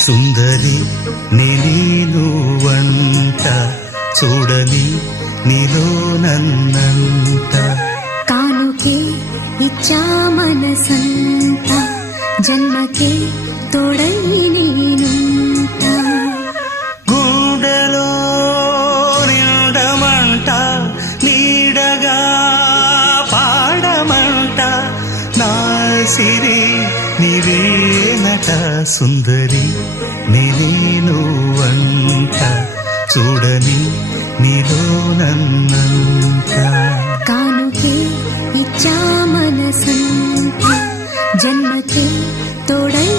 సుందరి నేను వంట చూడని నీలో నన్నంట కానుకే ఇచ్చా మనసంత జన్మకే తోడై నేనుంట గుండెలో నిండమంట నీడగా పాడమంట నా సిరి నీవేనట సుందరి నేను వంట చూడని నీలో నన్నంత కానుకే ఇచ్చా మనసంత జన్మకే తోడై